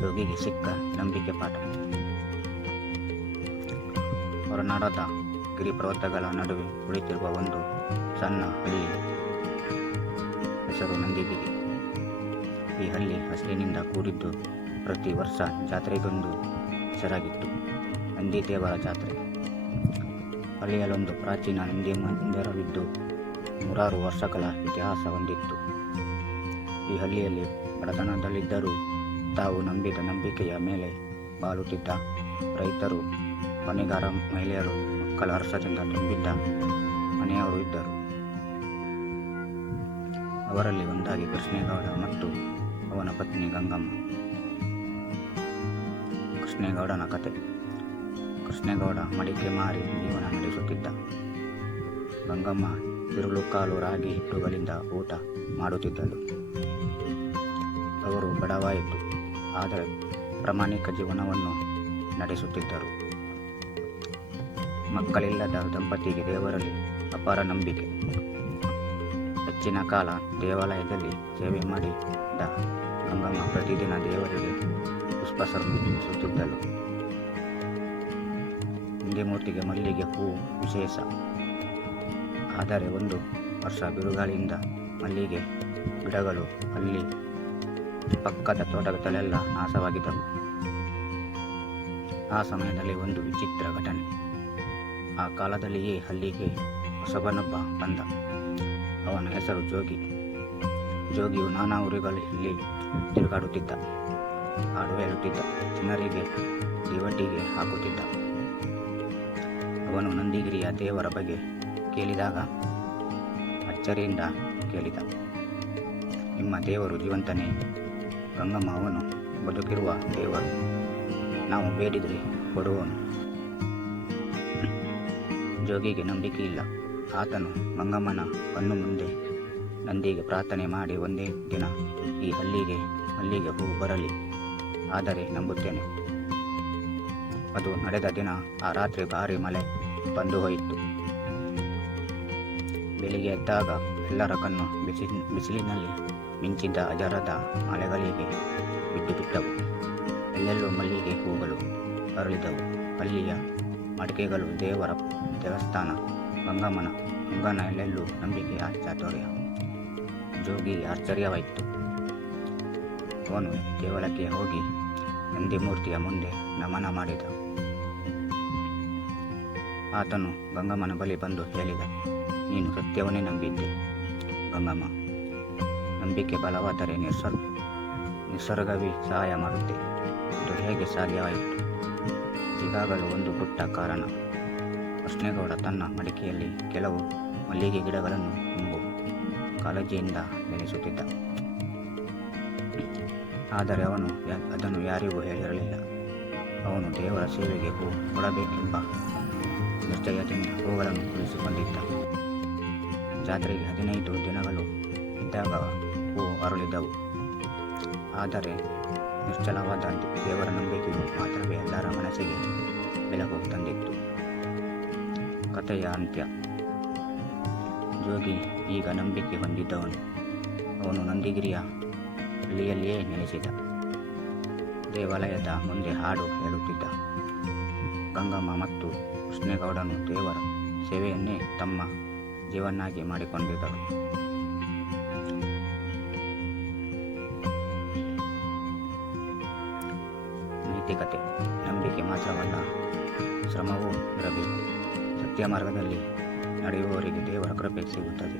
ಜೋಗಿಗೆ ಸಿಕ್ಕ ನಂಬಿಕೆ ಪಾಠ. ಹೊರನಾಡದ ಗಿರಿಪರ್ವತಗಳ ನಡುವೆ ಕುಳಿತಿರುವ ಒಂದು ಸಣ್ಣ ಹಳ್ಳಿ, ಹೆಸರು ನಂದಿಗಿರಿ. ಈ ಹಳ್ಳಿ ಹಸಿರಿನಿಂದ ಕೂಡಿದ್ದು ಪ್ರತಿ ವರ್ಷ ಜಾತ್ರೆಗೊಂದು ಹೆಸರಾಗಿತ್ತು, ನಂದಿ ದೇವರ ಜಾತ್ರೆ. ಹಳ್ಳಿಯಲ್ಲೊಂದು ಪ್ರಾಚೀನ ನಂದಿ ಮಂದಿರವಿದ್ದು ನೂರಾರು ವರ್ಷಗಳ ಇತಿಹಾಸ ಹೊಂದಿತ್ತು. ಈ ಹಳ್ಳಿಯಲ್ಲಿ ಬಡತನದಲ್ಲಿದ್ದರೂ ತಾವು ನಂಬಿದ ನಂಬಿಕೆಯ ಮೇಲೆ ಬಾಳುತ್ತಿದ್ದ ರೈತರು, ಹೊಣೆಗಾರ ಮಹಿಳೆಯರು, ಮಕ್ಕಳ ಹರ್ಷದಿಂದ ತುಂಬಿದ್ದ ಮನೆಯವರು ಇದ್ದರು. ಅವರಲ್ಲಿ ಒಂದಾಗಿ ಕೃಷ್ಣೇಗೌಡ ಮತ್ತು ಅವನ ಪತ್ನಿ ಗಂಗಮ್ಮ. ಕೃಷ್ಣೇಗೌಡನ ಕತೆ. ಕೃಷ್ಣೇಗೌಡ ಮಡಿಕೆ ಮಾರಿ ಜೀವನ ನಡೆಸುತ್ತಿದ್ದ. ಗಂಗಮ್ಮ ತಿರುಳು ಕಾಳು ರಾಗಿ ಹಿಟ್ಟುಗಳಿಂದ ಊಟ ಮಾಡುತ್ತಿದ್ದಳು. ಅವರು ಬಡವಾಯಿತು, ಆದರೆ ಪ್ರಾಮಾಣಿಕ ಜೀವನವನ್ನು ನಡೆಸುತ್ತಿದ್ದರು. ಮಕ್ಕಳಿಲ್ಲದ ದಂಪತಿಗೆ ದೇವರಲ್ಲಿ ಅಪಾರ ನಂಬಿಕೆ. ಹೆಚ್ಚಿನ ಕಾಲ ದೇವಾಲಯದಲ್ಲಿ ಸೇವೆ ಮಾಡಿದ್ದ ಗಂಗಮ್ಮ ಪ್ರತಿದಿನ ದೇವರಿಗೆ ಪುಷ್ಪ ಸಮರ್ಪಿಸುತ್ತಿದ್ದಳು. ನಂದಿಮೂರ್ತಿಗೆ ಮಲ್ಲಿಗೆ ಹೂವು ವಿಶೇಷ. ಆದರೆ ಒಂದು ವರ್ಷ ಬಿರುಗಾಳಿಯಿಂದ ಮಲ್ಲಿಗೆ ಗಿಡಗಳು ಅಲ್ಲಿ ಪಕ್ಕದ ತೋಟದಲ್ಲೆಲ್ಲ ನಾಶವಾಗಿದ್ದವು. ಆ ಸಮಯದಲ್ಲಿ ಒಂದು ವಿಚಿತ್ರ ಘಟನೆ. ಆ ಕಾಲದಲ್ಲಿಯೇ ಹಳ್ಳಿಗೆ ಹೊಸಬನೊಬ್ಬ ಬಂದ. ಅವನ ಹೆಸರು ಜೋಗಿ. ಜೋಗಿಯು ನಾನಾ ಊರುಗಳಲ್ಲಿ ತಿರುಗಾಡುತ್ತಿದ್ದ, ಹಾಡು ಹೇಳುತ್ತಿದ್ದ, ಜನರಿಗೆ ದಿವಟಿಗೆ ಹಾಕುತ್ತಿದ್ದ. ಅವನು ನಂದಿಗಿರಿಯ ದೇವರ ಬಗ್ಗೆ ಕೇಳಿದಾಗ ಅಚ್ಚರಿಯಿಂದ ಕೇಳಿದ, ನಿಮ್ಮ ದೇವರು ಜೀವಂತನೇ? ಗಂಗಮ್ಮ, ಅವನು ಬದುಕಿರುವ ದೇವರು, ನಾವು ಬೇಡಿದರೆ ಕೊಡುವನು. ಜೋಗಿಗೆ ನಂಬಿಕೆ ಇಲ್ಲ. ಆತನು ಗಂಗಮ್ಮನ ಕಣ್ಣು ಮುಂದೆ ನಂದಿಗೆ ಪ್ರಾರ್ಥನೆ ಮಾಡಿ, ಒಂದೇ ದಿನ ಈ ಹಳ್ಳಿಗೆ ಮಲ್ಲಿಗೆ ಹೂ ಬರಲಿ, ಆದರೆ ನಂಬುತ್ತೇನೆ. ಅದು ನಡೆದ ದಿನ ಆ ರಾತ್ರಿ ಭಾರಿ ಮಳೆ ಬಂದು ಹೋಯಿತು. ಬೆಳಿಗ್ಗೆ ಎದ್ದಾಗ ಎಲ್ಲರ ಕಣ್ಣು ಬಿಸಿಲಿನಲ್ಲಿ ಮಿಂಚಿದ್ದ ಅಜರದ ಮಳೆಗಳಿಗೆ ಬಿದ್ದು ಬಿಟ್ಟವು. ಎಲ್ಲೆಲ್ಲೂ ಮಲ್ಲಿಗೆ ಹೂಗಳು ಅರಳಿದವು. ಹಳ್ಳಿಯ ಮಡಿಕೆಗಳು, ದೇವರ ದೇವಸ್ಥಾನ, ಗಂಗಮ್ಮನ ಅಂಗನ, ಎಲ್ಲೆಲ್ಲೂ ನಂಬಿಕೆಯ ಚಾತುರ್ಯ. ಜೋಗಿಗೆ ಆಶ್ಚರ್ಯವಾಯಿತು. ಅವನು ದೇವಳಕ್ಕೆ ಹೋಗಿ ನಂದಿಮೂರ್ತಿಯ ಮುಂದೆ ನಮನ ಮಾಡಿದ. ಆತನು ಗಂಗಮ್ಮನ ಬಳಿ ಬಂದು ಹೇಳಿದ, ನೀನು ಸತ್ಯವನ್ನೇ ನಂಬಿದ್ದೆ ಗಂಗಮ್ಮ. ನಂಬಿಕೆ ಬಲವಾದರೆ ನಿಸರ್ಗವೇ ಸಹಾಯ ಮಾಡುತ್ತೆ. ಇದು ಹೇಗೆ ಸಾಧ್ಯವಾಯಿತು? ಈಗಾಗಲೂ ಒಂದು ಪುಟ್ಟ ಕಾರಣ. ಕೃಷ್ಣೇಗೌಡ ತನ್ನ ಮಡಿಕೆಯಲ್ಲಿ ಕೆಲವು ಮಲ್ಲಿಗೆ ಗಿಡಗಳನ್ನು ತುಂಬು ಕಾಳಜಿಯಿಂದ ಬೆಳೆಸುತ್ತಿದ್ದ. ಆದರೆ ಅವನು ಅದನ್ನು ಯಾರಿಗೂ ಹೇಳಿರಲಿಲ್ಲ. ಅವನು ದೇವರ ಸೇವೆಗೆ ಹೂ ಕೊಡಬೇಕೆಂಬ ನಿಶ್ಚಯದಿಂದ ಹೂಗಳನ್ನು ಕುಳಿಸಿಕೊಂಡಿದ್ದ. ಜಾತ್ರೆಗೆ 15 ದಿನಗಳು ಇದ್ದಾಗ ಹೂ ಅರಳಿದವು. ಆದರೆ ನಿಶ್ಚಲವಾದ ದೇವರ ನಂಬಿಕೆಯು ಮಾತ್ರವೇ ಎಲ್ಲರ ಮನಸ್ಸಿಗೆ ಬೆಳಕು ತಂದಿತ್ತು. ಕಥೆಯ ಅಂತ್ಯ. ಜೋಗಿ ಈಗ ನಂಬಿಕೆ ಹೊಂದಿದ್ದವನು. ಅವನು ನಂದಿಗಿರಿಯ ಹಳ್ಳಿಯಲ್ಲಿಯೇ ನೆಲೆಸಿದ. ದೇವಾಲಯದ ಮುಂದೆ ಹಾಡು ಹೇಳುತ್ತಿದ್ದ. ಗಂಗಮ್ಮ ಮತ್ತು ಕೃಷ್ಣೇಗೌಡನು ದೇವರ ಸೇವೆಯನ್ನೇ ತಮ್ಮ ಜೀವನಾಗಿ ಮಾಡಿಕೊಂಡಿದ್ದರು. ನೈತಿಕತೆ. ನಂಬಿಕೆ ಮಾತ್ರವಲ್ಲ, ಶ್ರಮವೂ ಇರಬೇಕು. ಸತ್ಯ ಮಾರ್ಗದಲ್ಲಿ ನಡೆಯುವವರಿಗೆ ದೇವರ ಕೃಪೆ ಸಿಗುತ್ತದೆ.